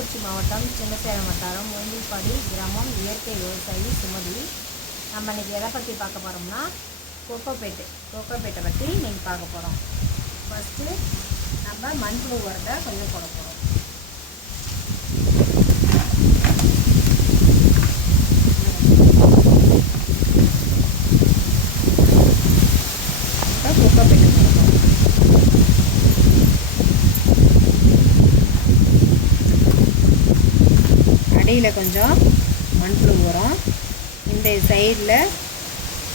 கள்ளக்குறிச்சி மாவட்டம் சின்னசேலம் வட்டாரம் மூங்கில்பாடி கிராமம் இயற்கை விவசாயி சுமதி. நம்ம இன்றைக்கி எதை பற்றி பார்க்க போகிறோம்னா கோகோபீட்டை பற்றி நீங்கள் பார்க்க போகிறோம். ஃபஸ்ட்டு நம்ம மண்புழு உரத்தை கொஞ்சம் போட போகிறோம். கோகோபீட்டை அடியில் கொஞ்சம் மண்புழு உரம், இந்த சைடில்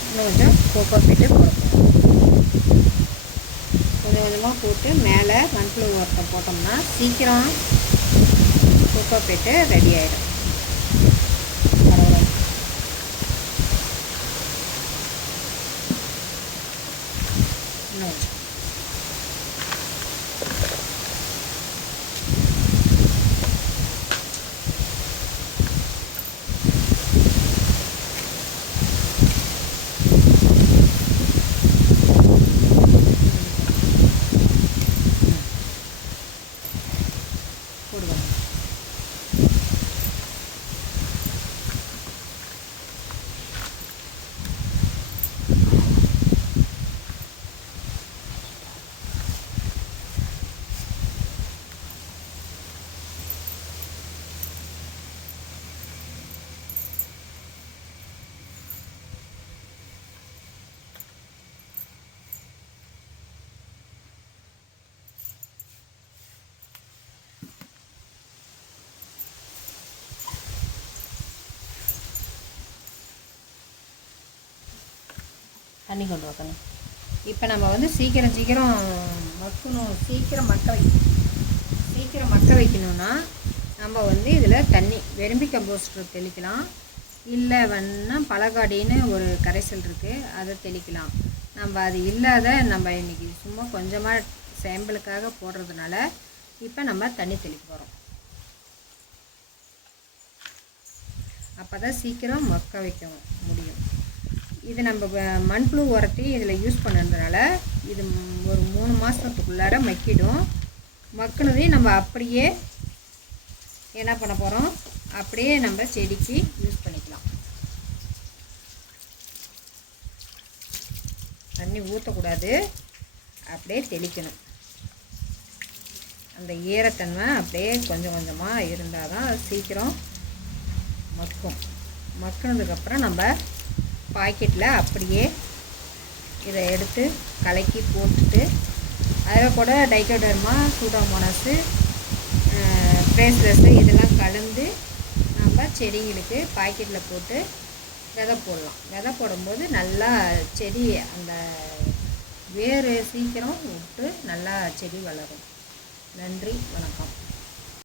இன்னும் கொஞ்சம் கோகோபீட்டு போடணும். கொஞ்சம் கொஞ்சமாக போட்டு மேலே மண்புழு உரத்தை போட்டோம்னா சீக்கிரம் கோகோபீட்டு ரெடி ஆகிடும். பரவாயில்ல. இன்னும் போடுவாங்க. தண்ணி கொண்டு வைக்கணும். இப்போ நம்ம சீக்கிரம் மக்கணும், சீக்கிரம் மக்க வைக்கணும்னா நம்ம இதில் தண்ணி வெறும்பி கம்போஸ்டர் தெளிக்கலாம். இல்லை பலகாடின்னு ஒரு கரைசல் இருக்குது, அதை தெளிக்கலாம். நம்ம அது இல்லாத நம்ம இன்றைக்கி சும்மா கொஞ்சமாக சாம்பிளுக்காக போடுறதுனால இப்போ நம்ம தண்ணி தெளிக்க போகிறோம். அப்போ தான் சீக்கிரம் மக்க வைக்க முடியும். இது நம்ம மண்புழு உரத்தையும் இதில் யூஸ் பண்ணுறதுனால இது ஒரு 3 மாதத்துக்குள்ளார மக்கிடும். மக்கினதையும் நம்ம அப்படியே என்ன பண்ண போகிறோம், அப்படியே நம்ம செடிக்கு யூஸ் பண்ணிக்கலாம். தண்ணி ஊற்றக்கூடாது, அப்படியே தெளிக்கணும். அந்த ஈரத்தன்மை அப்படியே கொஞ்சம் கொஞ்சமாக இருந்தால் தான் சீக்கிரம் மக்கும். மக்கினதுக்கப்புறம் நம்ம பாக்கெட்டில் அப்படியே இதை எடுத்து கலக்கி போட்டுட்டு அதில் கூட டைக்கோடர்மா, சூடோமோனாஸு, பிரேஸ்லெஸ்ஸு இதெல்லாம் கலந்து நம்ம செடிங்களுக்கு பாக்கெட்டில் போட்டு விதை போடலாம். விதை போடும்போது நல்லா செடி அந்த வேர் சீக்கிரம் விட்டு நல்லா செடி வளரும். நன்றி, வணக்கம்.